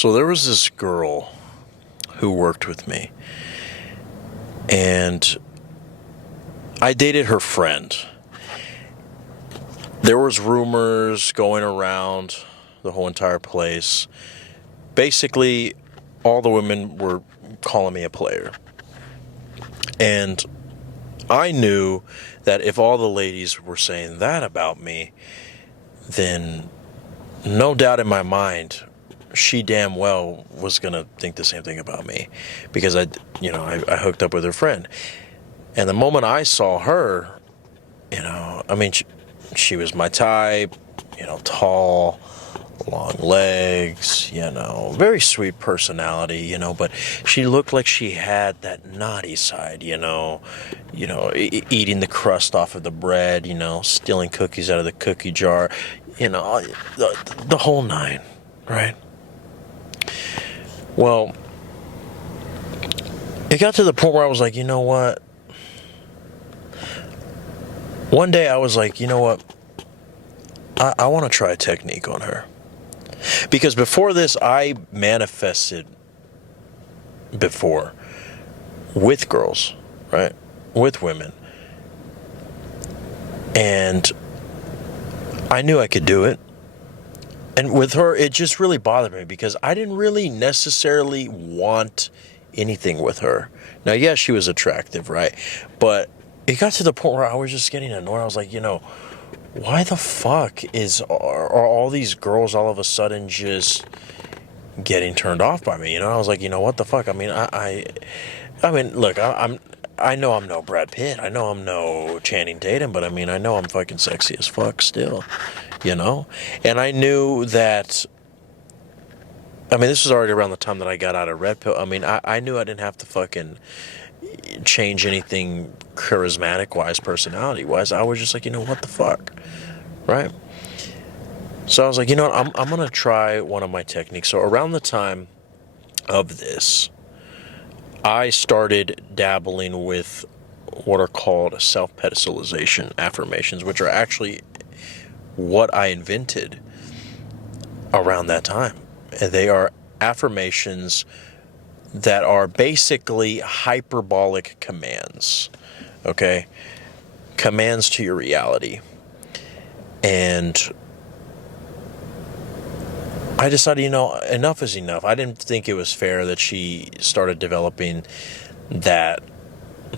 So there was this girl who worked with me, and I dated her friend. There was rumors going around the whole entire place. Basically, all the women were calling me a player. And I knew that if all the ladies were saying that about me, then no doubt in my mind, she damn well was going to think the same thing about me, because I hooked up with her friend. And the moment I saw her, she was my type, tall, long legs, very sweet personality, but she looked like she had that naughty side, eating the crust off of the bread, stealing cookies out of the cookie jar, the whole nine, right? Well, it got to the point where I was like, you know what? One day I was like, you know what? I want to try a technique on her. Because before this, I manifested before with girls, right? With women. And I knew I could do it. And with her, it just really bothered me because I didn't really necessarily want anything with her. Now, yeah, she was attractive, right? But it got to the point where I was just getting annoyed. I was like, why the fuck are all these girls all of a sudden just getting turned off by me? I was like, what the fuck? I mean, look, I know I'm no Brad Pitt. I know I'm no Channing Tatum, but I know I'm fucking sexy as fuck still, And I knew that, this was already around the time that I got out of Red Pill. I knew I didn't have to fucking change anything charismatic-wise, personality-wise. I was just like, what the fuck, right? So I was like, I'm going to try one of my techniques. So around the time of this, I started dabbling with what are called self-pedestalization affirmations, which are actually what I invented around that time. And they are affirmations that are basically hyperbolic commands, okay? Commands to your reality. And I decided, enough is enough. I didn't think it was fair that she started developing that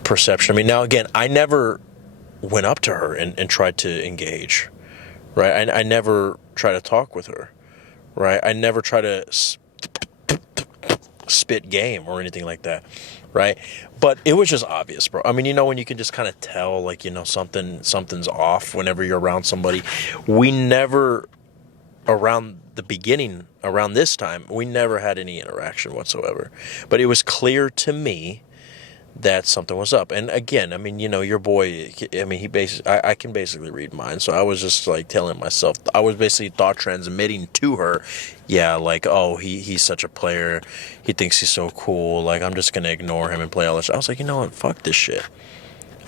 perception. Now, again, I never went up to her and tried to engage, right? I never tried to talk with her, right? I never tried to spit game or anything like that, right? But it was just obvious, bro. When you can just kind of tell, like, something's off whenever you're around somebody. We never, around the beginning, around this time, we never had any interaction whatsoever. But it was clear to me that something was up. And again, your boy, I can basically read minds. So I was just like telling myself, I was basically thought transmitting to her, yeah, like, oh, he's such a player. He thinks he's so cool. Like, I'm just going to ignore him and play all this. I was like, you know what? Fuck this shit.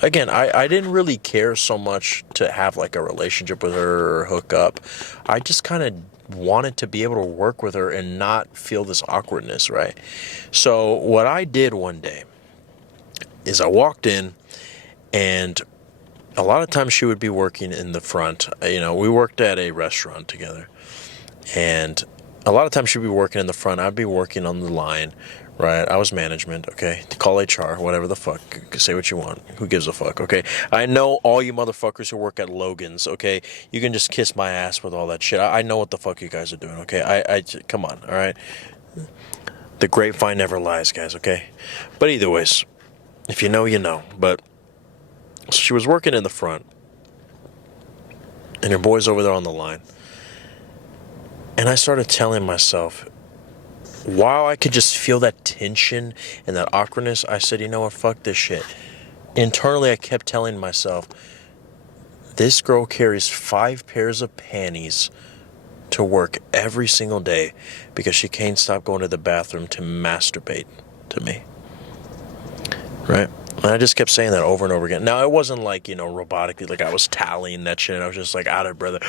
Again, I didn't really care so much to have like a relationship with her or hook up. I just kind of wanted to be able to work with her and not feel this awkwardness, right? So what I did one day is I walked in, and a lot of times she would be working in the front. We worked at a restaurant together, and a lot of times she'd be working in the front. I'd be working on the line, right? I was management, okay? Call HR, whatever the fuck. Say what you want. Who gives a fuck, okay? I know all you motherfuckers who work at Logan's, okay? You can just kiss my ass with all that shit. I know what the fuck you guys are doing, okay? Come on, all right? The grapevine never lies, guys, okay? But either ways, if you know, you know. But she was working in the front, and her boy's over there on the line. And I started telling myself, while I could just feel that tension and that awkwardness, I said, you know what, fuck this shit. Internally, I kept telling myself, this girl carries 5 pairs of panties to work every single day because she can't stop going to the bathroom to masturbate to me. Right? And I just kept saying that over and over again. Now, it wasn't like, robotically, like I was tallying that shit. I was just like out of breath.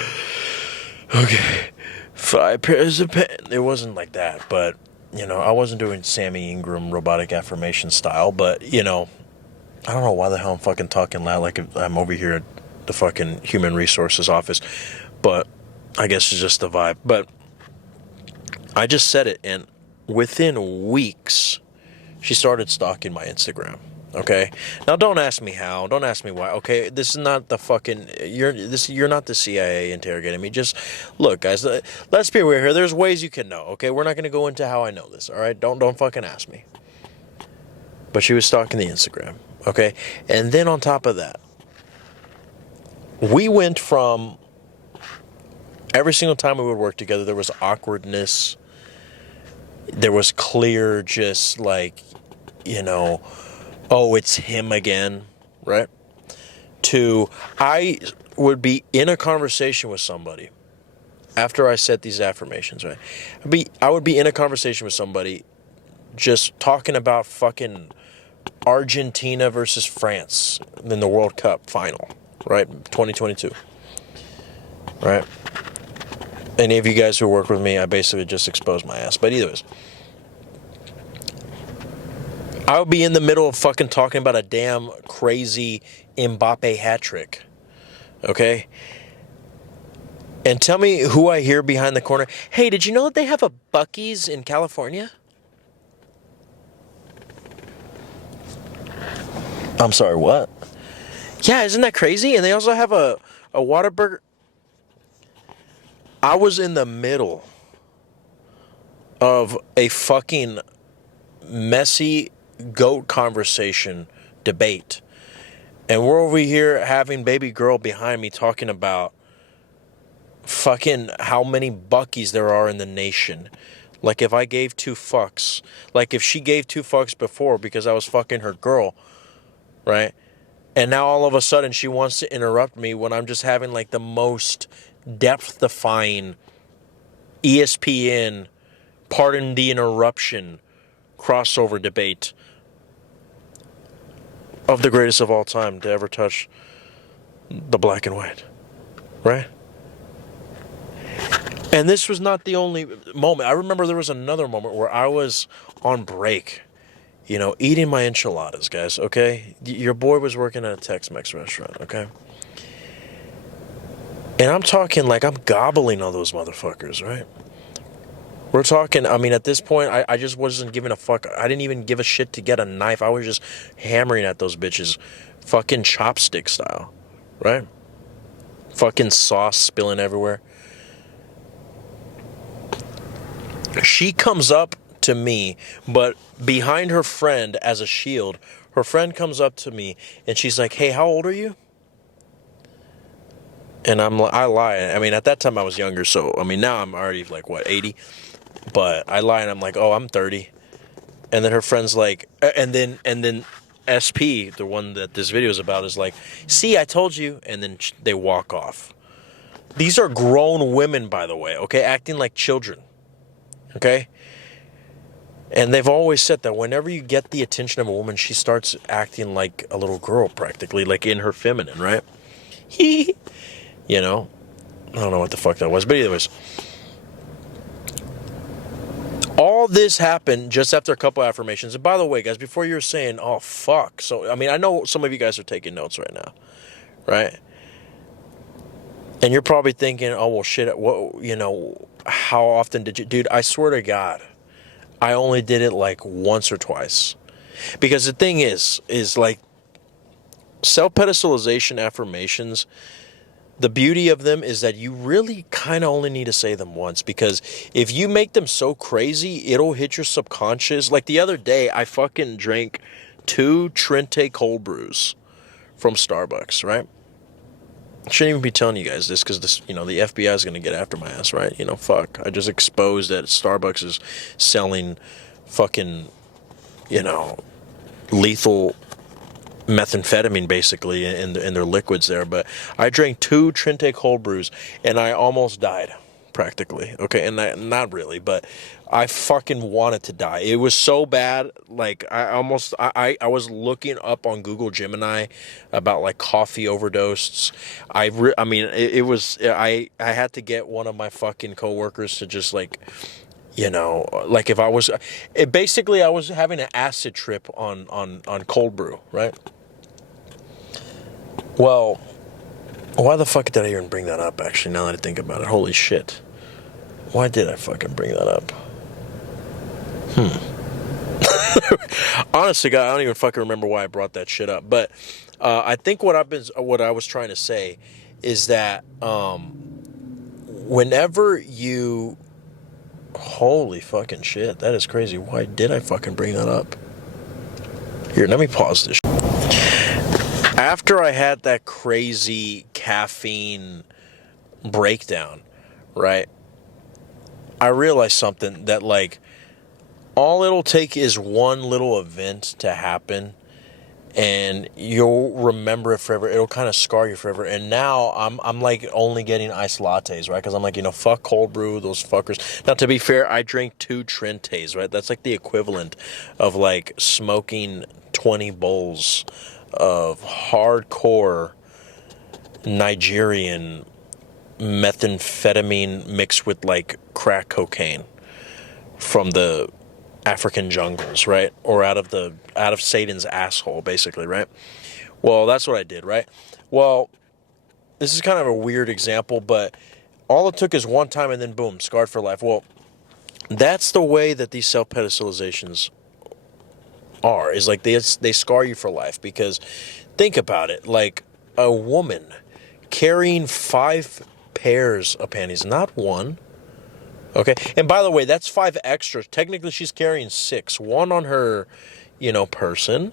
Okay, 5 pairs of pants. It wasn't like that, but, I wasn't doing Sammy Ingram robotic affirmation style, but, I don't know why the hell I'm fucking talking loud like I'm over here at the fucking human resources office, but I guess it's just the vibe. But I just said it, and within weeks, she started stalking my Instagram. Okay, now don't ask me how. Don't ask me why. Okay, this is not the fucking you're not the CIA interrogating me. Just look, guys. Let's be real here. There's ways you can know. Okay, we're not gonna go into how I know this. All right, don't fucking ask me. But she was stalking the Instagram. Okay, and then on top of that, we went from every single time we would work together, there was awkwardness. There was clear, just like, oh, it's him again, right? To, I would be in a conversation with somebody after I said these affirmations, right? I would be in a conversation with somebody just talking about fucking Argentina versus France in the World Cup final, right? 2022, right? Any of you guys who work with me, I basically just exposed my ass. But anyways, I would be in the middle of fucking talking about a damn crazy Mbappe hat trick. Okay? And tell me who I hear behind the corner. Hey, did you know that they have a Buc-ee's in California? I'm sorry, what? Yeah, isn't that crazy? And they also have a Whataburger. I was in the middle of a fucking messy goat conversation debate, and we're over here having baby girl behind me talking about fucking how many Buc-ee's there are in the nation. Like if I gave two fucks, like if she gave two fucks before because I was fucking her girl, right? And now all of a sudden she wants to interrupt me when I'm just having like the most depth-defying ESPN, pardon the interruption, crossover debate of the greatest of all time to ever touch the black and white, right? And this was not the only moment. I remember there was another moment where I was on break, eating my enchiladas, guys, okay? Your boy was working at a Tex-Mex restaurant, okay? And I'm talking like I'm gobbling all those motherfuckers, right? We're talking, I mean, at this point, I just wasn't giving a fuck. I didn't even give a shit to get a knife. I was just hammering at those bitches, fucking chopstick style, right? Fucking sauce spilling everywhere. She comes up to me, but behind her friend as a shield, her friend comes up to me and she's like, hey, how old are you? And I lie. I mean, at that time I was younger, so, I mean, now I'm already like, what, 80? But I lie and I'm like, oh, I'm 30. And then her friend's like, and then SP, the one that this video is about, is like, see, I told you. And then they walk off. These are grown women, by the way, okay, acting like children, okay? And they've always said that whenever you get the attention of a woman, she starts acting like a little girl, practically, like in her feminine, right? I don't know what the fuck that was, but anyways. All this happened just after a couple affirmations. And by the way, guys, before you're saying, oh, fuck. So, I mean, I know some of you guys are taking notes right now, right? And you're probably thinking, oh, well, shit, what, how often did you... Dude, I swear to God, I only did it like once or twice. Because the thing is like, self-pedestalization affirmations, the beauty of them is that you really kind of only need to say them once, because if you make them so crazy, it'll hit your subconscious. Like the other day, I fucking drank 2 Trente cold brews from Starbucks, right? I shouldn't even be telling you guys this because this, the FBI is going to get after my ass, right? Fuck. I just exposed that Starbucks is selling fucking, lethal methamphetamine basically in their liquids there. But I drank 2 Trente cold brews and I almost died practically. Okay, and not really, but I fucking wanted to die. It was so bad. Like I was looking up on Google Gemini about like coffee overdoses. I mean, it was I had to get one of my fucking coworkers to just like, like if I was, basically I was having an acid trip on cold brew, right? Well, why the fuck did I even bring that up, actually, now that I think about it? Holy shit. Why did I fucking bring that up? Honestly, God, I don't even fucking remember why I brought that shit up. But I think what I was trying to say is that whenever you... Holy fucking shit, that is crazy. Why did I fucking bring that up? Here, let me pause this. After I had that crazy caffeine breakdown, right, I realized something, that like all it'll take is one little event to happen and you'll remember it forever. It'll kind of scar you forever. And now I'm like only getting iced lattes, right? Because I'm like, fuck cold brew, those fuckers. Now, to be fair, I drank 2 Trentes, right? That's like the equivalent of like smoking 20 bowls of hardcore Nigerian methamphetamine mixed with like crack cocaine from the African jungles, right? Or out of Satan's asshole, basically, right? Well, that's what I did, right? Well, this is kind of a weird example, but all it took is one time and then boom, scarred for life. Well, that's the way that these self-pedestalizations are, is like they scar you for life. Because think about it, like a woman carrying 5 pairs of panties, not one. Okay, and by the way, that's 5 extras. Technically, she's carrying 6. 1 on her, person,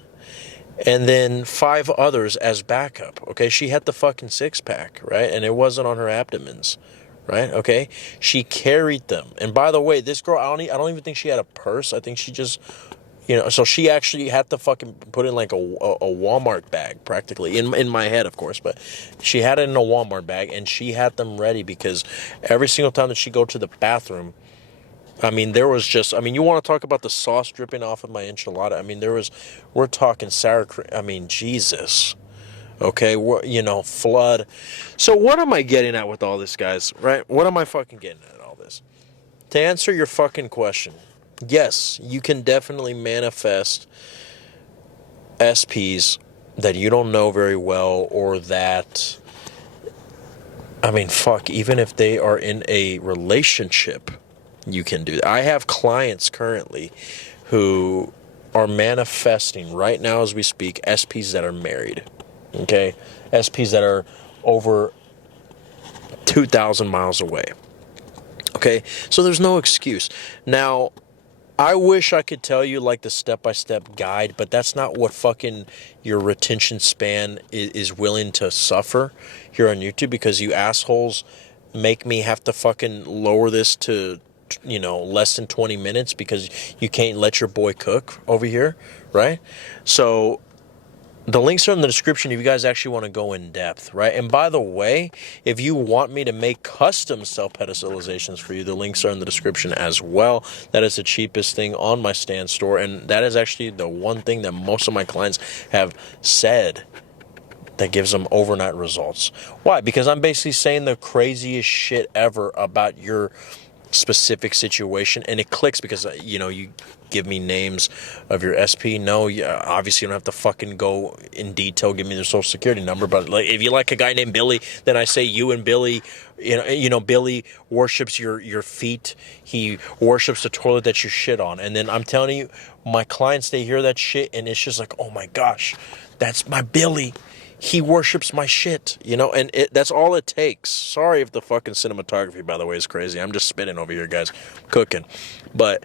and then 5 others as backup. Okay, she had the fucking 6-pack, right? And it wasn't on her abdomens, right? Okay, she carried them. And by the way, this girl, I don't even think she had a purse. I think she just, so she actually had to fucking put in like a Walmart bag, practically, in my head, of course, but she had it in a Walmart bag, and she had them ready because every single time that she go to the bathroom, I mean, there was just, you want to talk about the sauce dripping off of my enchilada. I mean, we're talking sour cream. I mean, Jesus. Okay, flood. So what am I getting at with all this, guys, right? What am I fucking getting at all this? To answer your fucking question, yes, you can definitely manifest SPs that you don't know very well, or that, even if they are in a relationship, you can do that. I have clients currently who are manifesting right now as we speak SPs that are married, okay? SPs that are over 2,000 miles away, okay? So there's no excuse. Now, I wish I could tell you like the step-by-step guide, but that's not what fucking your retention span is willing to suffer here on YouTube, because you assholes make me have to fucking lower this to, less than 20 minutes because you can't let your boy cook over here, right? So the links are in the description if you guys actually want to go in depth, right? And by the way, if you want me to make custom self-pedestalizations for you, the links are in the description as well. That is the cheapest thing on my Stan store, and that is actually the one thing that most of my clients have said that gives them overnight results. Why? Because I'm basically saying the craziest shit ever about your specific situation, and it clicks because you give me names of your SP. No, obviously you don't have to fucking go in detail, give me their social security number, but like if you like a guy named Billy, then I say you and Billy, Billy worships your feet, he worships the toilet that you shit on. And then I'm telling you, my clients, they hear that shit and it's just like, oh my gosh, that's my Billy. He worships my shit, and that's all it takes. Sorry if the fucking cinematography, by the way, is crazy. I'm just spitting over here, guys, cooking. But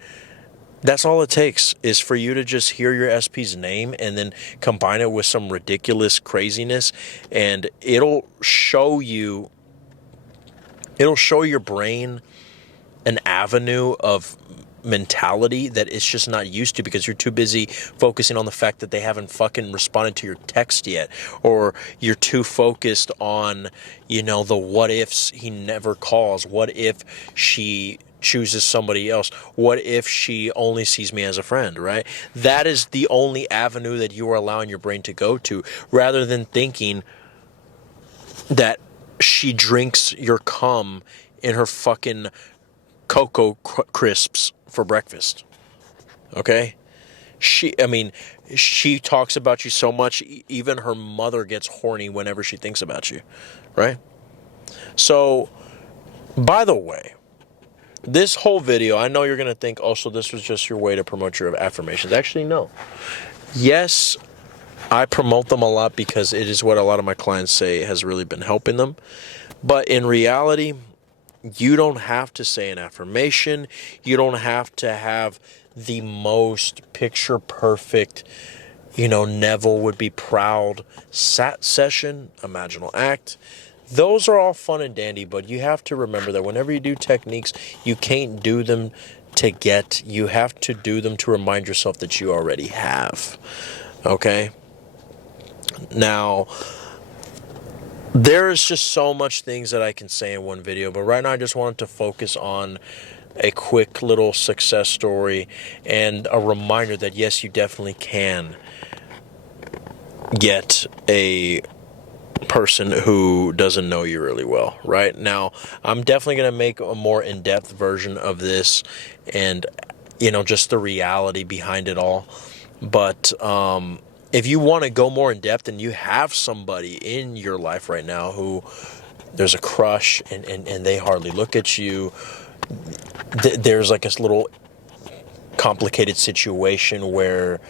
that's all it takes, is for you to just hear your SP's name and then combine it with some ridiculous craziness, and it'll show your brain an avenue of mentality that it's just not used to, because you're too busy focusing on the fact that they haven't fucking responded to your text yet, or you're too focused on, the what ifs. He never calls. What if she chooses somebody else? What if she only sees me as a friend, right? That is the only avenue that you are allowing your brain to go to, rather than thinking that she drinks your cum in her fucking Cocoa Crisps for breakfast. Okay? She talks about you so much, even her mother gets horny whenever she thinks about you, right? So, by the way, this whole video, I know you're going to think, oh, so this was just your way to promote your affirmations. Actually, no. Yes, I promote them a lot because it is what a lot of my clients say has really been helping them. But in reality, you don't have to say an affirmation. You don't have to have the most picture perfect, Neville would be proud session, imaginal act. Those are all fun and dandy, but you have to remember that whenever you do techniques, you can't do them to get. You have to do them to remind yourself that you already have. Okay? Now, there is just so much things that I can say in one video, but right now I just wanted to focus on a quick little success story and a reminder that yes, you definitely can get a person who doesn't know you really well. Right now, I'm definitely going to make a more in-depth version of this, and just the reality behind it all. But if you want to go more in depth and you have somebody in your life right now who there's a crush and they hardly look at you, there's like this little complicated situation where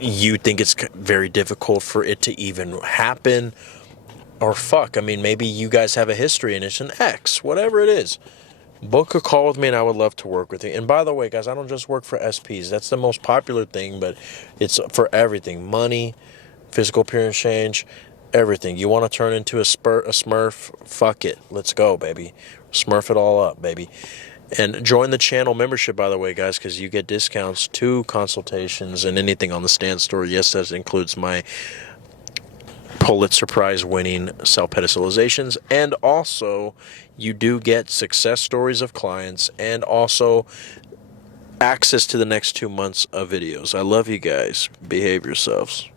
you think it's very difficult for it to even happen, or maybe you guys have a history and it's an ex, whatever it is. Book a call with me and I would love to work with you. And by the way, guys, I don't just work for SPs. That's the most popular thing, but it's for everything. Money, physical appearance change, everything. You want to turn into a Smurf? Fuck it. Let's go, baby. Smurf it all up, baby. And join the channel membership, by the way, guys, because you get discounts to consultations and anything on the Stand store. Yes, that includes my Pulitzer Prize winning self-pedestalizations, and also you do get success stories of clients and also access to the next 2 months of videos. I love you guys. Behave yourselves.